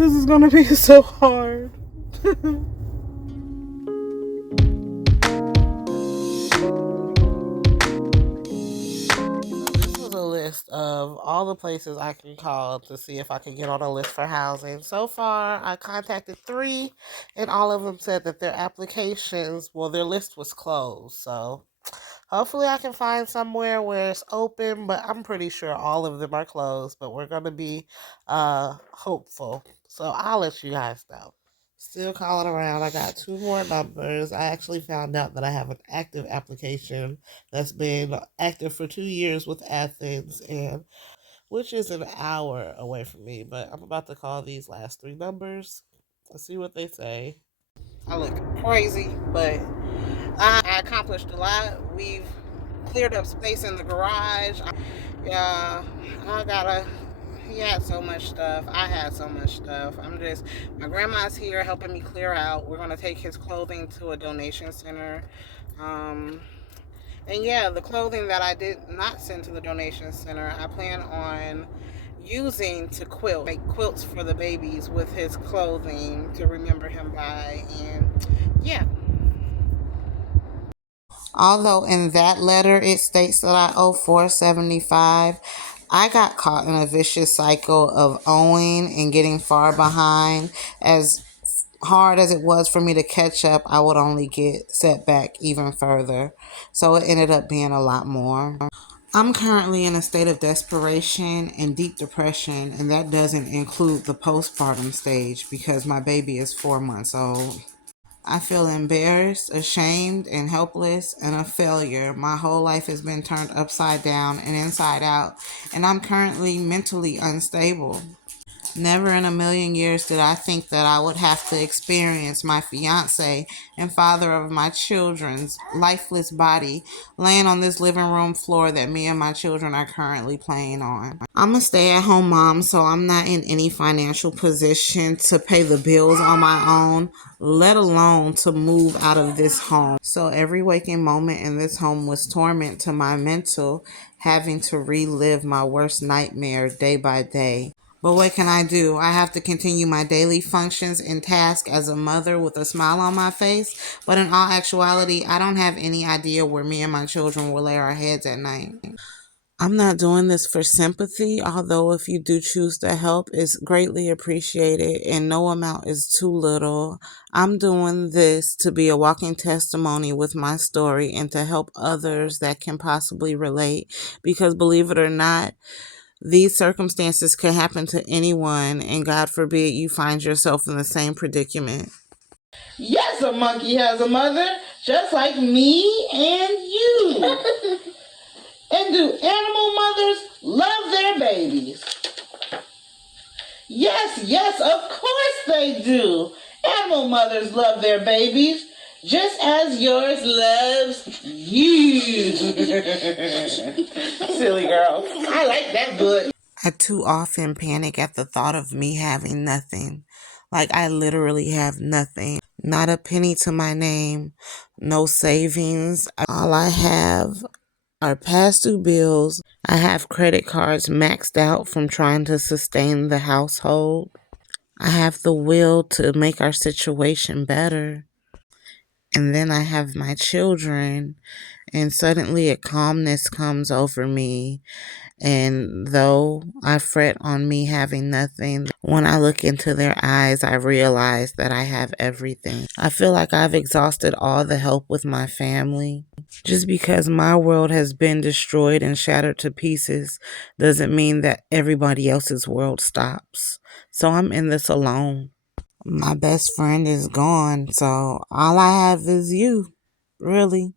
This is gonna be so hard. This was a list of all the places I can call to see if I can get on a list for housing. So far, I contacted 3, and all of them said that their applications, well, their list was closed. So hopefully, I can find somewhere where it's open, but I'm pretty sure all of them are closed. But we're going to be hopeful. So I'll let you guys know. Still calling around. I got 2 more numbers. I actually found out that I have an active application that's been active for 2 years with Athens, and which is an hour away from me. But I'm about to call these last 3 numbers. Let's see what they say. I look crazy, but I accomplished a lot. We've cleared up space in the garage. Yeah, I gotta. He had so much stuff. I had so much stuff. My grandma's here helping me clear out. We're gonna take his clothing to a donation center. Um, and yeah, the clothing that I did not send to the donation center, I plan on using to make quilts for the babies with his clothing to remember him by. And yeah. Although in that letter it states that I owe $475, I got caught in a vicious cycle of owing and getting far behind. As hard as it was for me to catch up, I would only get set back even further. So it ended up being a lot more. I'm currently in a state of desperation and deep depression, and that doesn't include the postpartum stage because my baby is 4 months old. I feel embarrassed, ashamed, and helpless and a failure. My whole life has been turned upside down and inside out, and I'm currently mentally unstable. Never in a million years did I think that I would have to experience my fiance and father of my children's lifeless body laying on this living room floor that me and my children are currently playing on. I'm a stay at home mom, so I'm not in any financial position to pay the bills on my own, let alone to move out of this home. So every waking moment in this home was torment to my mental, having to relive my worst nightmare day by day. But what can I do? I have to continue my daily functions and tasks as a mother with a smile on my face. But in all actuality, I don't have any idea where me and my children will lay our heads at night. I'm not doing this for sympathy, although if you do choose to help, it's greatly appreciated and no amount is too little. I'm doing this to be a walking testimony with my story and to help others that can possibly relate because believe it or not, these circumstances could happen to anyone, and God forbid you find yourself in the same predicament. Yes, a monkey has a mother, just like me and you. And do animal mothers love their babies? Yes, yes, of course they do. Animal mothers love their babies just as yours loves you. Silly girl. I like that book. I too often panic at the thought of me having nothing. Like I literally have nothing. Not a penny to my name. No savings. All I have are past due bills. I have credit cards maxed out from trying to sustain the household. I have the will to make our situation better. And then I have my children, and suddenly a calmness comes over me. And though I fret on me having nothing, when I look into their eyes, I realize that I have everything. I feel like I've exhausted all the help with my family. Just because my world has been destroyed and shattered to pieces doesn't mean that everybody else's world stops. So I'm in this alone. My best friend is gone, so all I have is you. Really.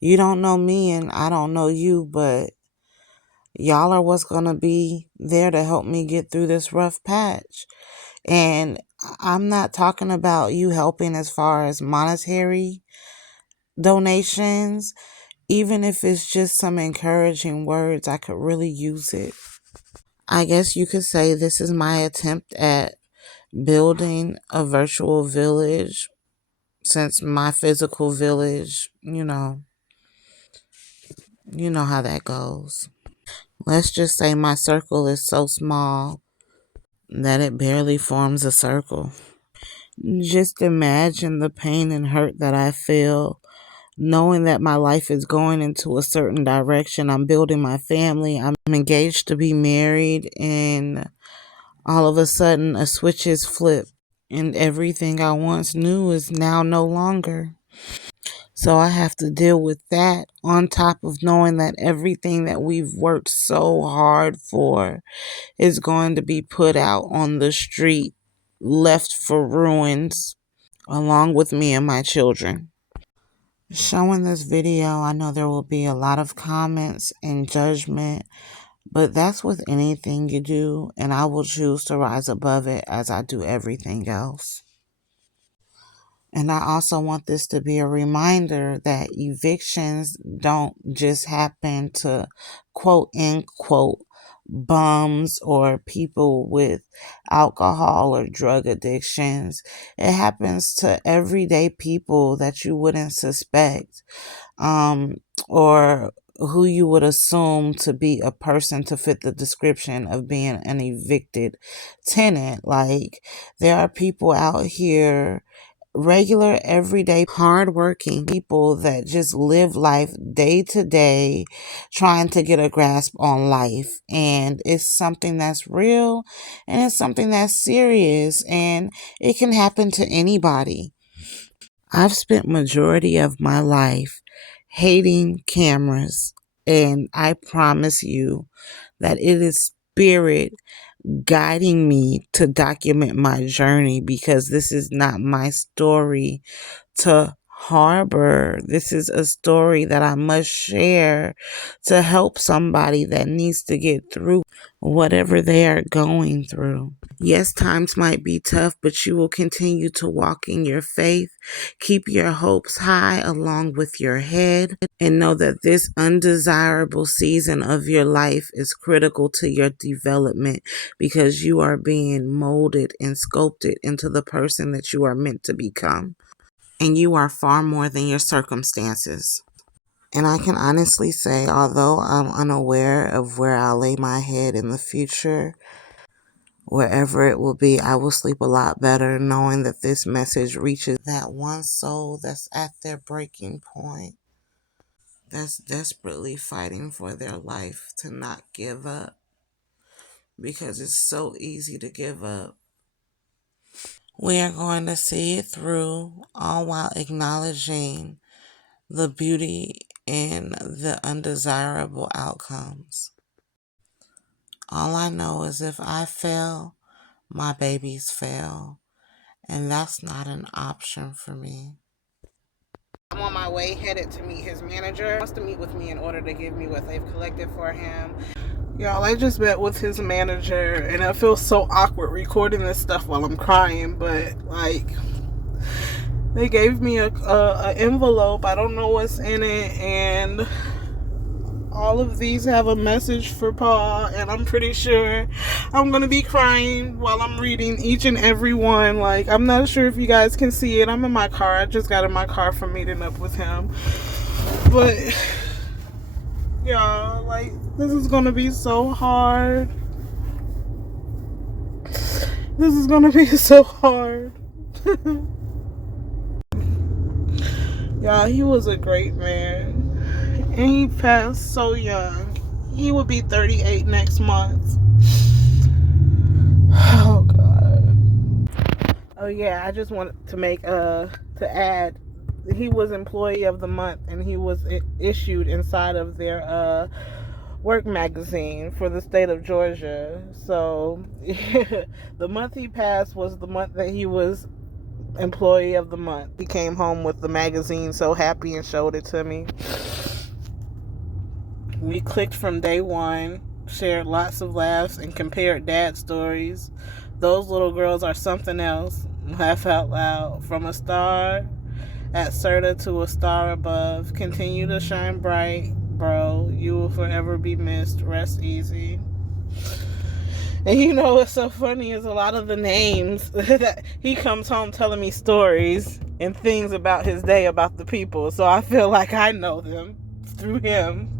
You don't know me and I don't know you, but y'all are what's going to be there to help me get through this rough patch. And I'm not talking about you helping as far as monetary donations. Even if it's just some encouraging words, I could really use it. I guess you could say this is my attempt at building a virtual village since my physical village, you know how that goes. Let's just say my circle is so small that it barely forms a circle. Just imagine the pain and hurt that I feel knowing that my life is going into a certain direction. I'm building my family. I'm engaged to be married, and all of a sudden a switch is flipped, and everything I once knew is now no longer. So I have to deal with that on top of knowing that everything that we've worked so hard for is going to be put out on the street, left for ruins, along with me and my children. Showing this video, I know there will be a lot of comments and judgment, but that's with anything you do, and I will choose to rise above it as I do everything else. And I also want this to be a reminder that evictions don't just happen to quote unquote bums or people with alcohol or drug addictions. It happens to everyday people that you wouldn't suspect, um, or who you would assume to be a person to fit the description of being an evicted tenant. Like, there are people out here, regular, everyday, hardworking people that just live life day to day, trying to get a grasp on life. And it's something that's real, and it's something that's serious, and it can happen to anybody. I've spent majority of my life hating cameras, and I promise you that it is spirit guiding me to document my journey, because this is not my story to harbor. This is a story that I must share to help somebody that needs to get through whatever they are going through. Yes, times might be tough, but you will continue to walk in your faith. Keep your hopes high along with your head, and know that this undesirable season of your life is critical to your development, because you are being molded and sculpted into the person that you are meant to become. And you are far more than your circumstances. And I can honestly say, although I'm unaware of where I'll lay my head in the future, wherever it will be, I will sleep a lot better knowing that this message reaches that one soul that's at their breaking point, that's desperately fighting for their life to not give up, because it's so easy to give up. We are going to see it through, all while acknowledging the beauty in the undesirable outcomes. All I know is if I fail, my babies fail, and that's not an option for me. I'm on my way headed to meet his manager. He wants to meet with me in order to give me what they've collected for him. Y'all, I just met with his manager, and I feel so awkward recording this stuff while I'm crying, but like, they gave me a envelope. I don't know what's in it, and all of these have a message for Paul, and I'm pretty sure I'm gonna be crying while I'm reading each and every one. Like, I'm not sure if you guys can see it. I'm in my car. I just got in my car from meeting up with him. But y'all, like, this is gonna be so hard. This is gonna be so hard. Y'all, he was a great man. And he passed so young. He will be 38 next month. Oh God. Oh yeah, I just wanted to make to add, he was employee of the month, and he was issued inside of their work magazine for the state of Georgia. So the month he passed was the month that he was employee of the month. He came home with the magazine so happy and showed it to me. We clicked from day one, shared lots of laughs, and compared dad stories. Those little girls are something else. Laugh out loud. From a star at CERTA to a star above. Continue to shine bright, bro. You will forever be missed. Rest easy. And you know what's so funny is a lot of the names that he comes home telling me stories and things about his day, about the people. So I feel like I know them through him.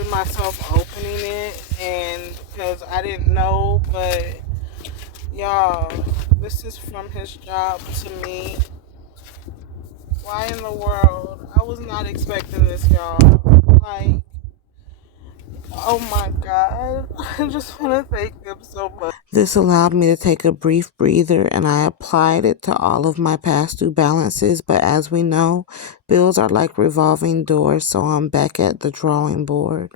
stopping myself opening it, and because I didn't know, but y'all, this is from his job to me. Why in the world? I was not expecting this, y'all. Like, oh my God. I just want to thank them so much. This allowed me to take a brief breather, and I applied it to all of my past due balances. But as we know, bills are like revolving doors, so I'm back at the drawing board.